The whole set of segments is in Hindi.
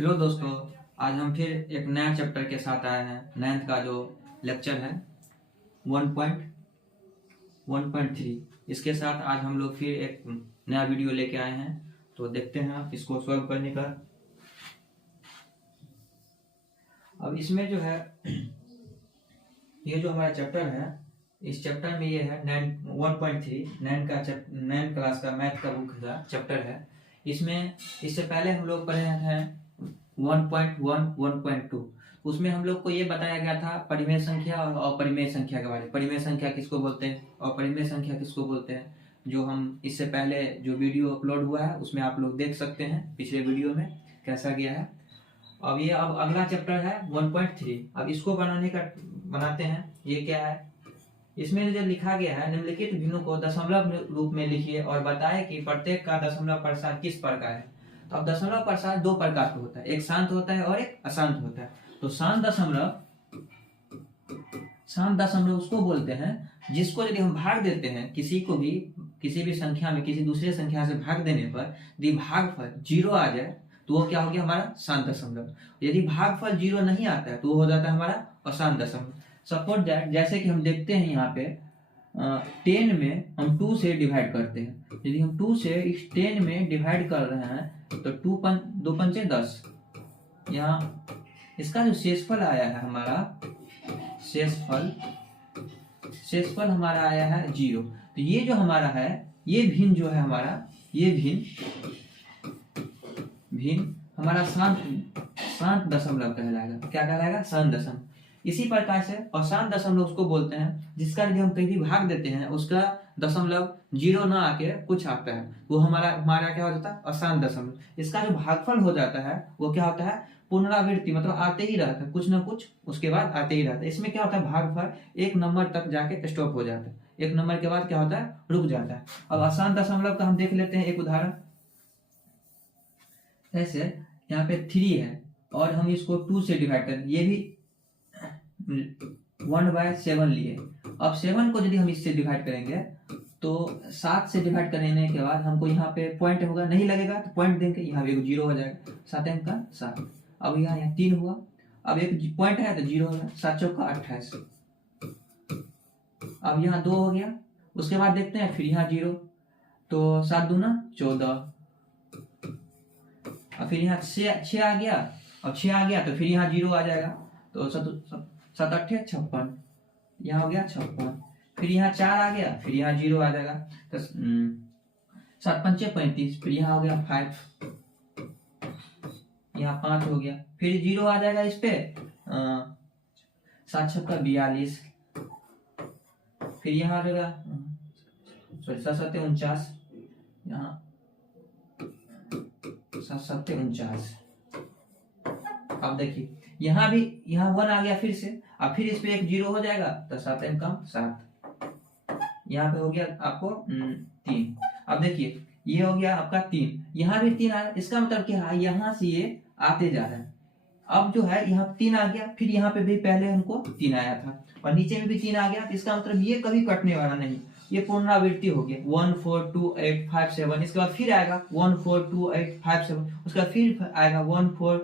हेलो दोस्तों, आज हम फिर एक नया चैप्टर के साथ आए हैं। 9th का जो लेक्चर है 1.1.3 इसके साथ आज हम लोग फिर एक नया वीडियो लेके आए हैं। तो देखते हैं आप इसको सॉल्व करने का। अब इसमें जो है ये जो हमारा चैप्टर है, इस चैप्टर में ये है 1.3 9 क्लास का मैथ का बुक का चैप्टर है। इसमें इससे पहले हम लोग पढ़े हैं 1.1 1.2। उसमें हम लोग को ये बताया गया था परिमेय संख्या और अपरिमेय संख्या के बारे में। परिमेय संख्या किसको बोलते हैं और अपरिमेय संख्या किसको बोलते हैं, जो हम इससे पहले जो वीडियो अपलोड हुआ है उसमें आप लोग देख सकते हैं पिछले वीडियो में कैसा गया है। अब अगला चैप्टर है 1.3। अब इसको बनाते हैं। ये क्या है, इसमें जो लिखा गया है निम्नलिखित भिन्नों को दशमलव रूप में लिखिए और बताएं कि प्रत्येक का दशमलव प्रसार किस प्रकार है। तो अब दशमलव प्रसार दो प्रकार का होता है, एक शांत होता है और एक अशांत होता है। तो शांत दशमलव उसको बोलते हैं जिसको यदि हम भाग देते हैं किसी भी संख्या में किसी दूसरे संख्या से भाग देने पर यदि भागफल 0 आ जाए तो वो क्या हो गया, हमारा शांत दशमलव। यदि भागफल 0 नहीं आता है तो वो हो जाता है हमारा अशांत दशमलव। सपोज दैट जैसे कि हम देखते हैं यहाँ पे 10 में हम 2 से डिवाइड करते हैं। यदि हम 2 से इस 10 में डिवाइड कर रहे हैं तो 2 पंचे 10। यहाँ इसका जो शेषफल आया है हमारा शेषफल हमारा आया है 0। तो ये जो हमारा है ये भिन्न जो है हमारा ये भिन्न हमारा शांत दशमलव कहलाएगा। क्या कहलाएगा? शांत दशमलव। इसी प्रकार से अशांत दशमलव उसको बोलते हैं जिसका यदि हम कहीं भी भाग देते हैं उसका दशमलव 0 ना आके कुछ आता है, वो हमारा क्या हो जाता है? अशांत दशमलव। इसका जो भागफल हो जाता है वो क्या होता है? पुनरावृत्ति, मतलब आते ही रहता है, कुछ ना कुछ उसके बाद आते ही रहता है। इसमें क्या होता है? भागफल एक नंबर तक जाके स्टॉप हो जाता है, एक नंबर के बाद क्या होता है? रुक जाता है। अब अशांत दशमलव का हम देख लेते हैं एक उदाहरण। ऐसे यहाँ पे 3 है और हम इसको 2 से डिवाइड करें, ये भी 1/7 लिए। अब 7 को यदि हम इससे डिवाइड करेंगे तो 7 से डिवाइड करने के बाद हमको यहाँ पे पॉइंट होगा, नहीं लगेगा तो पॉइंट देंगे, यहाँ पे 0 हो जाएगा। 7 अंक का 7। अब यहाँ 3 हुआ, अब एक पॉइंट है तो 0 हो गया। 7 चौका 28। अब यहाँ 2 हो गया, उसके बाद देखते हैं फिर यहाँ 0, तो 7 दूना 14। और फिर यहाँ 6 आ गया, अब 6 आ गया तो फिर यहाँ 0 आ जाएगा, तो 7 8 56, यहाँ हो गया 56। फिर यहाँ 4 आ गया, फिर यहाँ 0 आ जाएगा, तो 7 पंचे 35, फिर यहाँ हो गया 5, यहाँ 5 हो गया, फिर 0 आ जाएगा इस पे 7 छक्का 42, फिर यहाँ आ जाएगा 7 7 49, यहाँ 7 7 49। अब देखिए यहाँ 1 आ गया फिर से, अब फिर इस पे एक 0 हो जाएगा तो 7 अंक कम 7, यहाँ पे हो गया आपको 3। अब देखिए ये हो गया आपका 3, यहाँ भी 3 आ रहा है। इसका मतलब क्या है? यहाँ से ये आते जा रहा है। अब जो है यहाँ 3 आ गया, फिर यहाँ पे भी पहले हमको 3 आया था और नीचे में भी 3 आ गया, तो इसका मतलब ये कभी कटने वाला नहीं, ये पुनरावृत्ति हो गया। 1 4 2 8 5 7, इसके बाद फिर आएगा 1 4 2 8 5 7, उसके बाद फिर आएगा 1 4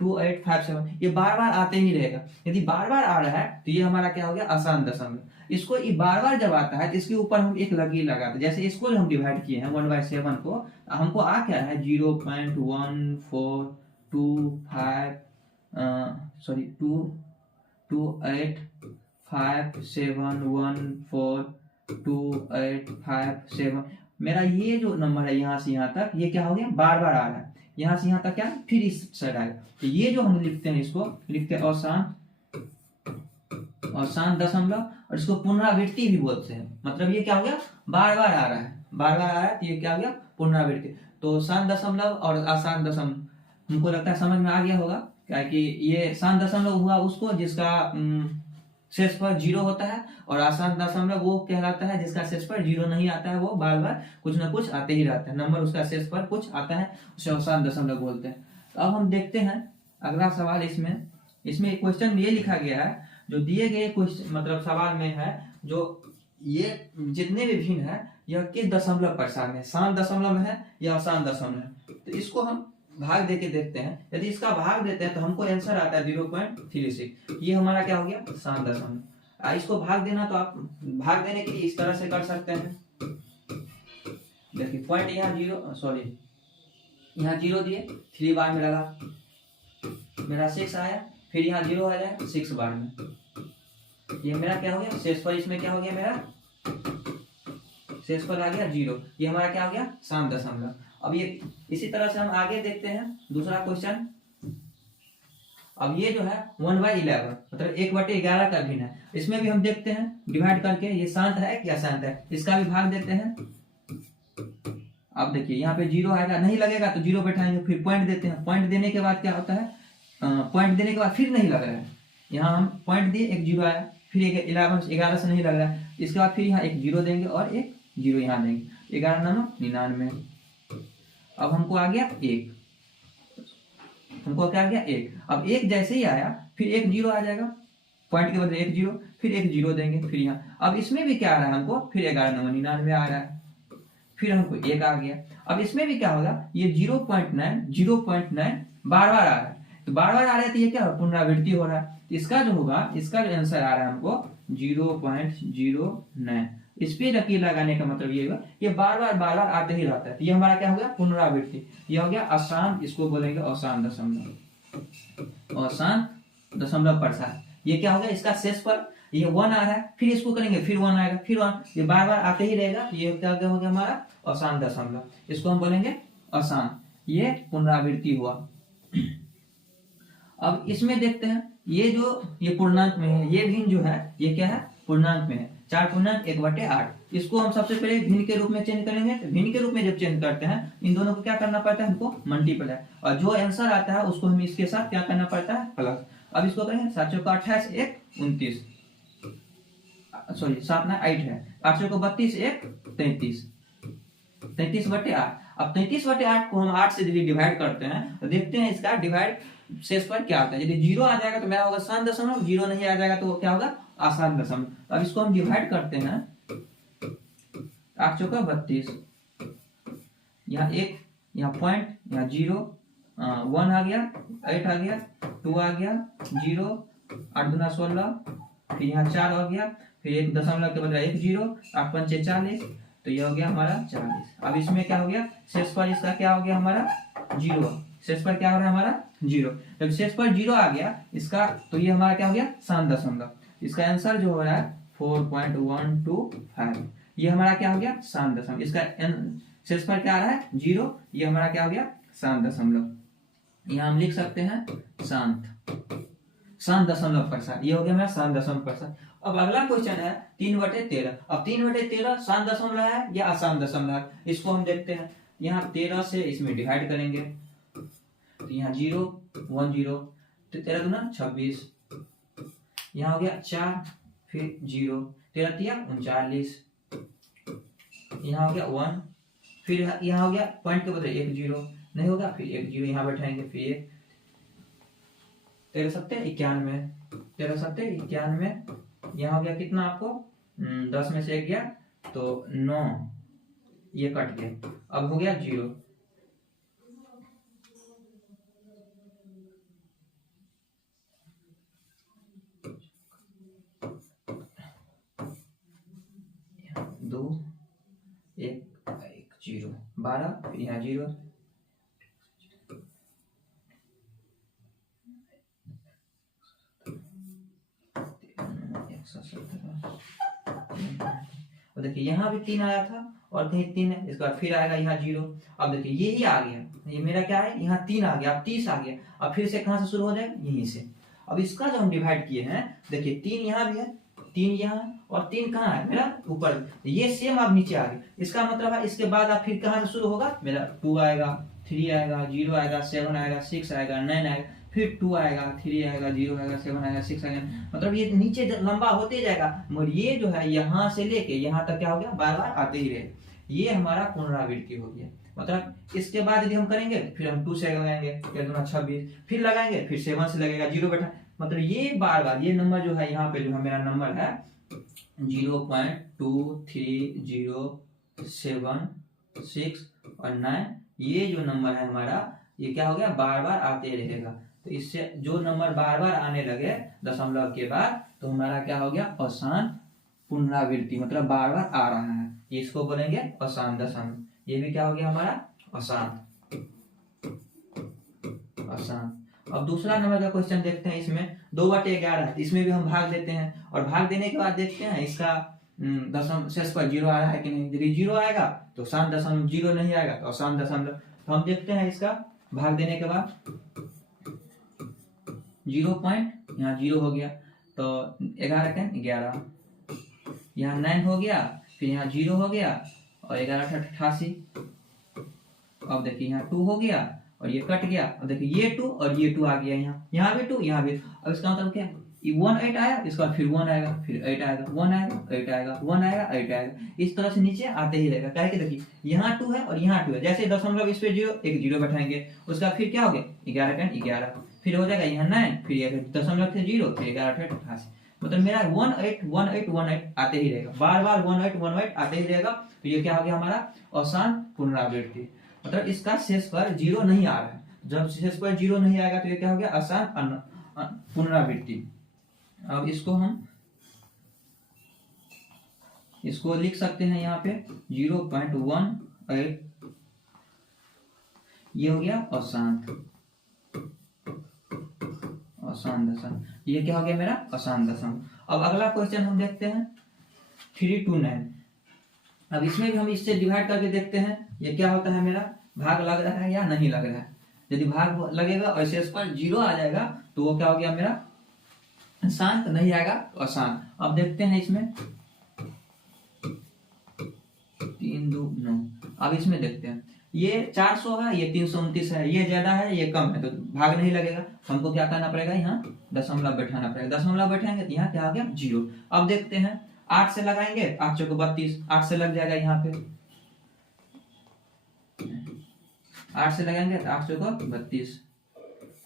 2 8 5 7। ये बार बार आते ही रहेगा। यदि बार बार आ रहा है तो ये हमारा क्या हो गया? अशांत दशमलव। इसको ये बार बार जब आता है तो इसके ऊपर हम एक लकीर लगाते हैं। जैसे इसको हम डिवाइड किए हैं 1/7 को, हमको आ क्या है? 0.14527142857। मेरा ये जो नंबर है यहाँ से यहाँ तक, ये क्या हो गया? बार बार आ रहा है। यहाँ से यहाँ तक क्या? फिर इस साइड आएगा। तो ये जो हम लिखते हैं, इसको लिखते हैं अशांत दशमलव, और इसको पुनरावृत्ति भी बोलते हैं। मतलब ये क्या हो गया? बार बार आ रहा है, तो ये क्या हो गया? पुनरावृत्ति। तो शांत दशमलव और अशांत दशमलव हमको लगता है समझ में आ गया होगा, क्या कि ये शांत दशमलव हुआ उसको जिसका शेषफल 0 होता है, और अशांत दशमलव वो कहलाता है जिसका शेषफल 0 नहीं आता है, वो बार बार कुछ ना कुछ आते ही रहता है, नंबर उसका शेषफल कुछ आता है, उसे अशांत दशमलव बोलते हैं। तो अब हम देखते हैं अगला सवाल। इसमें क्वेश्चन ये लिखा गया है, जो दिए गए क्वेश्चन मतलब सवाल में है, जो ये जितने भी भिन्न है यह किस दशमलव प्रसार में, शांत दशमलव में है या अशांत दशमलव में। तो इसको हम भाग देके देखते हैं। यदि इसका भाग देते हैं तो हमको आंसर आता है 0.36। ये हमारा क्या हो गया, 7 दशमलव। इसको भाग देना तो आप भाग देने के लिए इस तरह से कर सकते हैं। देखिए पॉइंट यहाँ 0, सॉरी यहाँ 0 दिए, 3 बार में लगा, मेरा 6 आया, फिर यहाँ 0 आ जाएगा 6 बार में, ये मेरा क्या हो गया शेषफल। इसमें क्या हो गया, मेरा शेषफल आ गया 0। ये हमारा क्या हो गया, 7 दशमलव। अब ये इसी तरह से हम आगे देखते हैं दूसरा क्वेश्चन। अब ये जो है 1/11 मतलब 1/11 का भिन्न है। इसमें भी हम देखते हैं डिवाइड करके ये शांत है क्या शांत है, इसका भी भाग देते हैं। अब देखिए यहाँ पे 0 आएगा, नहीं लगेगा तो 0 बैठाएंगे, फिर पॉइंट देते हैं। पॉइंट देने के बाद क्या होता है, पॉइंट देने के बाद फिर नहीं लग रहा है, यहाँ हम पॉइंट दिए, एक 0 आया, फिर एक 11 से नहीं लग रहा है, इसके बाद फिर यहाँ एक 0 देंगे और एक 0 यहाँ देंगे, 11×9 = 99। अब हमको आ गया 1, हमको क्या आ गया 1। अब 1 जैसे ही आया फिर एक 0 आ जाएगा, पॉइंट के बदले एक 0, फिर एक 0 देंगे, फिर यहाँ। अब इसमें भी क्या आ रहा है हमको, फिर 11×9 = 99 आ रहा है, फिर हमको 1 आ गया। अब इसमें भी क्या होगा, ये 0.9 बार बार आ रहा है, तो बार बार आ रहा है तो ये क्या पुनरावृत्ति हो रहा है। तो इसका जो होगा, इसका जो आंसर आ रहा है हमको 0.09। इस पे लकीर लगाने का मतलब ये होगा कि बार बार आते ही रहता है, तो ये हमारा क्या हो गया पुनरावृत्ति। ये हो गया अशांत, इसको बोलेंगे अशांत दशमलव, अशांत दशमलव प्रसार। ये क्या हो गया, इसका शेषफल ये 1 आ रहा है, फिर इसको करेंगे फिर 1 आएगा, फिर 1, ये बार बार आते ही रहेगा। ये क्या हो गया हमारा अशांत दशमलव, इसको हम बोलेंगे अशांत, ये पुनरावृत्ति हुआ। अब इसमें देखते हैं ये जो ये पूर्णांक में है, ये भिन्न जो है ये क्या है पूर्णांक में है, 4×1/8। इसको हम सबसे पहले भिन्न के रूप में चेंज करेंगे। भिन्न के रूप में जब चेंज करते हैं इन दोनों को क्या करना पड़ता है, हमको मल्टीप्लाई, और जो आंसर आता है उसको हम इसके साथ क्या करना पड़ता है प्लस। अब इसको करेंगे 7 × 28 1 29, सॉरी 7 ना 8 है, 8 × 32 1 33, 33/8। अब 33/8 को हम 8 से यदि डिवाइड करते हैं तो देखते हैं इसका डिवाइड शेषफल क्या आता है। यदि 0 आ जाएगा तो मेरा होगा शांत दशमलव, 0 नहीं आ जाएगा तो क्या होगा आसान दशमलव। अब इसको हम डिवाइड करते हैं, 8 × 32, यहाँ 1, यहाँ पॉइंट, यहाँ 0, 1 आ गया, 8 आ गया, 2 आ गया, 0, 8 × 16, फिर यहाँ 4 हो गया, फिर एक दशमलव के बदले एक 0, 8 × 5 = 40, तो ये हो गया हमारा 40। अब इसमें क्या हो गया शेषफल, इसका क्या हो गया हमारा 0, शेषफल क्या हो रहा है हमारा 0। जब शेषफल 0 आ गया इसका, तो ये हमारा क्या हो गया शांत दशमलव। इसका आंसर जो हो रहा है 4.125, ये हमारा क्या हो गया शांत दशमलव। इसका शेषफल क्या आ रहा है 0, ये हमारा क्या हो गया शांत दशमलव। यहाँ हम लिख सकते हैं शांत दशमलव प्रसार, ये हो गया हमारा शांत दशमलव प्रसार। अब अगला क्वेश्चन है 3/13। अब 3/13 शांत दशमलव है या अशांत दशमलव है, इसको हम देखते हैं। यहाँ 13 से इसमें डिवाइड करेंगे, तो यहाँ 0 1 0, तो 13 दूना 26, यहाँ हो गया 4, फिर 0, 13 तिया 39, यहाँ हो गया 1, फिर यहाँ हो गया पॉइंट के बदले एक 0 नहीं होगा, फिर एक 0 यहाँ बैठाएंगे, फिर एक 13 7 91, 13 7 91, यहाँ हो गया कितना आपको 10 में से 1 गया तो 9, ये कट गया, अब हो गया 0। दो 1 0 12, फिर यहाँ 0, और देखिए यहाँ भी 3 आया था और कहीं 3 है, इसके बाद फिर आएगा यहाँ 0। अब देखिए ये ही आ गया, ये मेरा क्या है यहाँ 3 आ गया, अब 30 आ गया, अब फिर से कहाँ से शुरू हो जाएगा यहीं से। अब इसका जो हम डिवाइड किए हैं देखिए 3 यहाँ भी है, 3 यहाँ और 3 कहाँ है मेरा ऊपर, ये सेम अब नीचे आ गया। इसका मतलब है इसके बाद अब फिर कहाँ से शुरू होगा मेरा 2 आएगा, 3 आएगा, 0 आएगा, 7 आएगा, 6 आएगा, 9 आएगा, फिर 2 आएगा, 3 आएगा, 0 आएगा, 7 आएगा, 6 आएगा, मतलब ये नीचे लंबा होते जाएगा, मगर ये जो है यहाँ से लेके यहाँ तक क्या हो गया बार बार आते ही रहे। ये हमारा पुनरावृत्ति हो गया। मतलब इसके बाद यदि हम करेंगे फिर हम 2 से लगाएंगे, 26, फिर लगाएंगे, फिर 7 से लगेगा, 0 बैठा, मतलब ये बार बार ये नंबर जो है यहाँ पे जो है मेरा नंबर है 0.2307 6 और 9, ये जो नंबर है हमारा ये क्या हो गया, बार बार आते रहेगा। तो इससे जो नंबर बार बार आने लगे दशमलव के बाद, तो हमारा क्या हो गया, आसान पुनरावृत्ति, मतलब बार बार आ रहा है, इसको बोलेंगे आसान दशमलव। ये भी क्या हो गया हमारा, आसान। अब दूसरा नंबर का क्वेश्चन देखते हैं। इसमें 2/11 है, इसमें भी हम भाग देते हैं, और भाग देने के बाद देखते हैं इसका दशम शेष पर 0 आ रहा है कि नहीं। यदि 0 आएगा तो आसान दशमलव, 0 नहीं आएगा तो आसान दशमलव। तो हम देखते हैं इसका भाग देने के बाद 0 पॉइंट, यहाँ 0 हो गया, तो 11 का 11, यहाँ 9 हो गया, फिर यहाँ 0 हो गया, और 11 88। अब देखिए यहाँ 2 हो गया, और ये कट गया, और देखिए ये 2 और ये 2 आ गया, यहाँ भी 2, यहाँ भी। अब इसका मतलब क्या है, 1 8 आया, इसका फिर 1 आएगा, फिर 8 आएगा, 1 आएगा, 8 आएगा, 1 आएगा, 8 आएगा, इस तरह से नीचे आते ही रहेगा। क्या है कि देखिए यहाँ 2 है और यहाँ 2 है, जैसे दशमलव इस पे 0, एक 0 बैठाएंगे, उसका फिर क्या हो गया 11 का 11, फिर हो जाएगा यहाँ 9, फिर दशमलव से 0, फिर 11 88। मतलब मेरा 1 8 1 8 1 8 आते ही रहेगा, बार बार 1 8 1 8 आते ही रहेगा। तो ये क्या हो गया हमारा, आसान पुनरावृत्ति। मतलब इसका शेष पर 0 नहीं आ रहा है, जब शेष पर 0 नहीं आएगा तो ये क्या हो गया, आसान पुनरावृत्ति। अब इसको लिख सकते हैं यहाँ पे 0.18, ये हो गया आसान दशम। ये क्या हो गया मेरा, आसान दशम। अब अगला क्वेश्चन हम देखते हैं 329। अब इसमें भी हम इससे डिवाइड करके देखते हैं ये क्या होता है मेरा, भाग लग रहा है या नहीं लग रहा है। यदि भाग लगेगा और शेष पर 0 आ जाएगा तो वो क्या हो गया मेरा, आसान, नहीं आएगा तो आसान। अब देखते हैं इसमें 3 2 9। अब इसमें देखते हैं ये 400 है, ये 329 है, ये ज्यादा है ये कम है, तो भाग नहीं लगेगा। हमको क्या करना पड़ेगा, यहाँ दशमलव बैठाना पड़ेगा। दशमलव बैठाएंगे तो यहाँ क्या आ गया 0। अब देखते हैं 8 से लगाएंगे, 8 चौको 32, 8 से लग जाएगा यहाँ पे, 8 से लगाएंगे तो 8 चौको 32।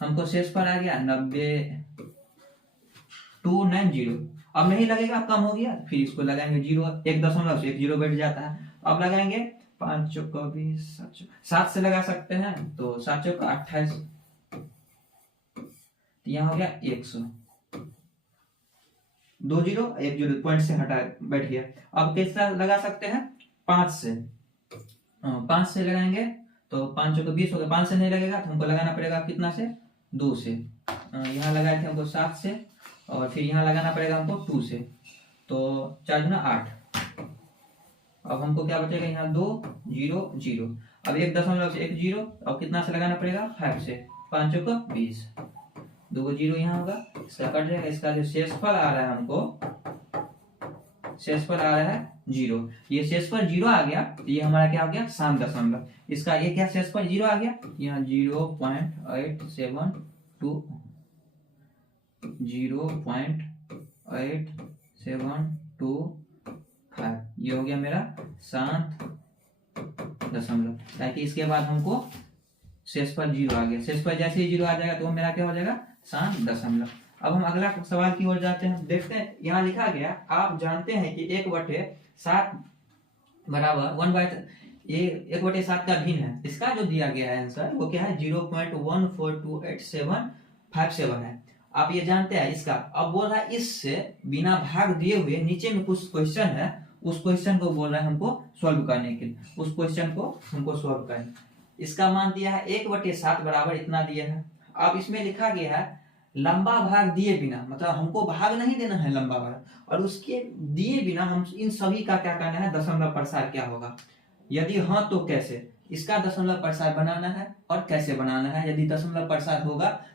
हमको शेष पर आ गया 90290। अब नहीं लगेगा, कम हो गया, फिर इसको लगाएंगे 0, एक दशमलव से एक 0 बैठ जाता है। अब लगाएंगे 5 चौको 20, 7 से लगा सकते हैं, तो 7 चौको 28, यहाँ हो गया 100, 2 0 1 0 पॉइंट से हटा बैठ गया। अब कैसा लगा सकते हैं, 5 से, 5 से लगाएंगे तो 5 चौको 20 हो गया। 5 से नहीं लगेगा तो हमको लगाना पड़ेगा कितना से, 2 से। यहाँ लगाए थे हमको 7 से, और फिर यहाँ लगाना पड़ेगा हमको 2 से, तो 4 गुना 8। अब हमको क्या बचेगा, यहाँ 2 0 0। अब एक दशमलव से एक 0, और कितना से लगाना पड़ेगा, 5 से, 5 चौको 20, 2 0 यहाँ होगा, इसका कट जाएगा। इसका जो शेषफल आ रहा है हमको, शेषफल आ रहा है 0। ये शेषफल 0 आ गया तो ये हमारा क्या हो गया, आसान दशमलव। इसका ये क्या शेषफल 0 आ गया, यहाँ 0.872 0.8725, ये हो गया मेरा शांत दशमलव। ताकि इसके बाद हमको शेषफल 0 आ गया, शेषफल जैसे ही 0 आ जाएगा तो मेरा क्या हो जाएगा, शांत दशमलव। अब हम अगला सवाल की ओर जाते हैं। देखते हैं यहाँ लिखा गया, आप जानते हैं कि 1/7 बराबर 1/7 का भिन्न है। इसका जो दिया गया है आंसर वो क्या है, 0.142857 है। आप ये जानते हैं इसका। अब बोल रहा है इससे बिना भाग दिए हुए नीचे में कुछ क्वेश्चन है, उस क्वेश्चन को बोल रहा है हमको सॉल्व करने के लिए, उस क्वेश्चन को हमको सॉल्व करना। इसका मान दिया है 1/7 बराबर इतना दिया है। अब इसमें लिखा गया है लंबा भाग दिए बिना, मतलब हमको भाग नहीं देना है लंबा भाग, और उसके दिए बिना हम इन सभी का क्या करना है, दशमलव प्रसार क्या होगा, यदि हाँ तो कैसे। इसका दशमलव प्रसार बनाना है और कैसे बनाना है। यदि दशमलव प्रसार होगा तो